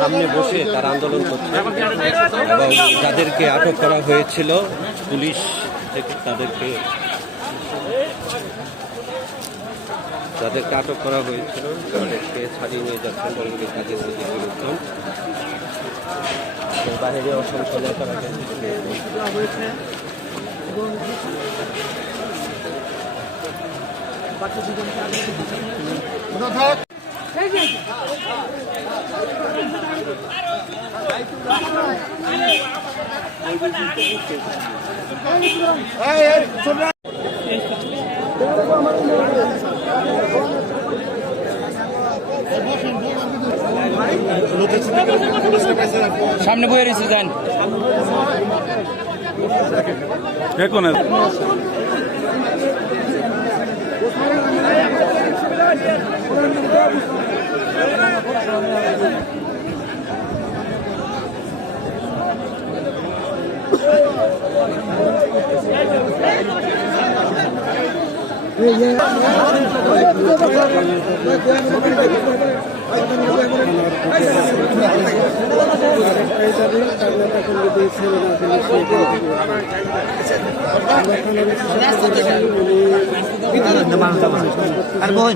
সামনে বসে তারা আন্দোলন করছে এবং যাদেরকে আটক করা হয়েছিল। পুলিশ থেকে তাদেরকে যাদেরকে আটক করা হয়েছিল। তাদেরকে ছাড়িয়ে নিয়ে যাচ্ছেন বলকে কাজে সিদ্দিকুল বাইরে অসংখ্য নেতারা সামনে বয়ে রয়েছে যান এখন আর বোন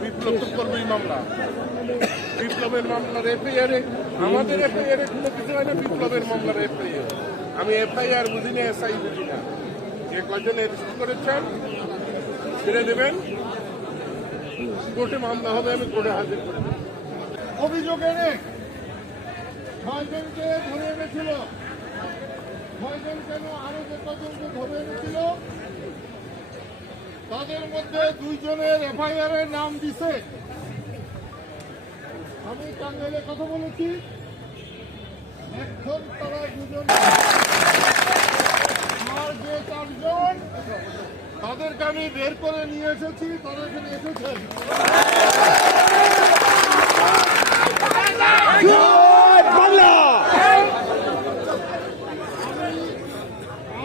বিপ্লব তো করবেই মামলা। বিপ্লবের মামলার এফআইআরে আমি এফআইআর বুঝি না এসআই বুঝি না যে কজন অ্যারেস্ট করেছেন ছেড়ে দেবেন। কোর্টে মামলা হবে, আমি কোর্টে হাজির করে অভিযোগ এনে ছয়জনকে ধরে এনেছিল। ছয়জন কেন আরও যে কজনকে ধরে এনেছিল, তাদের মধ্যে দুইজনের এফআইআর এর নাম দিছে। আমি টাঙ্গাইলে কথা বলেছি। এখন তারা দুজন। আর যে তাদেরকে আমি বের করে নিয়ে এসেছি তারা এখানে এসেছেন।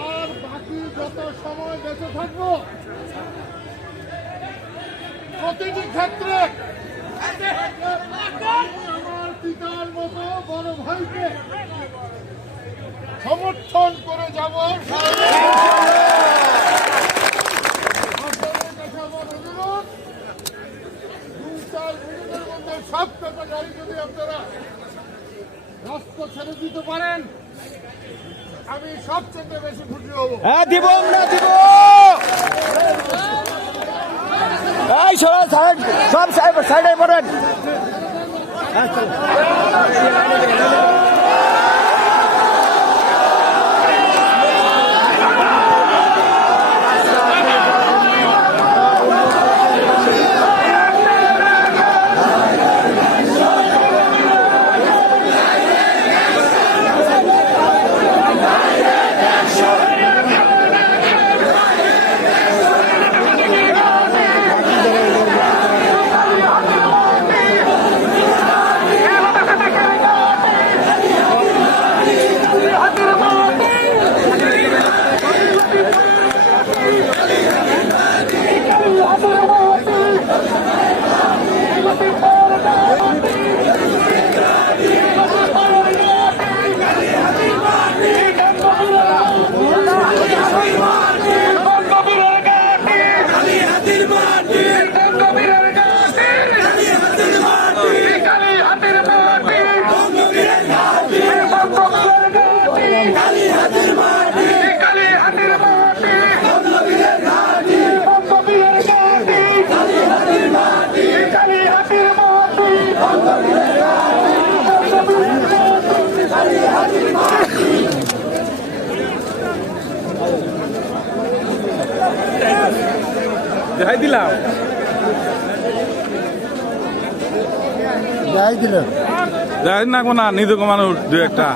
আর বাকি যত সময় বেঁচে থাকব প্রতিটি ক্ষেত্রে আমার পিতার মতো বড় ভাইকে সমর্থন করে যাব আপনাদের কাছে আমার অনুরোধ দুই চার মধ্যে সব টাকা গাড়ি যদি আপনারা রাস্তা ছেড়ে দিতে পারেন, আমি সবচেয়ে বেশি খুশি হব। হ্যাঁ দিব না দিব। এই, সবাই সাইড, সব সাইড, সাইডে পড়েন। যাই দিলাম। যাই দিলাম। যাই না কোনো নিজে মানুষ দু একটা।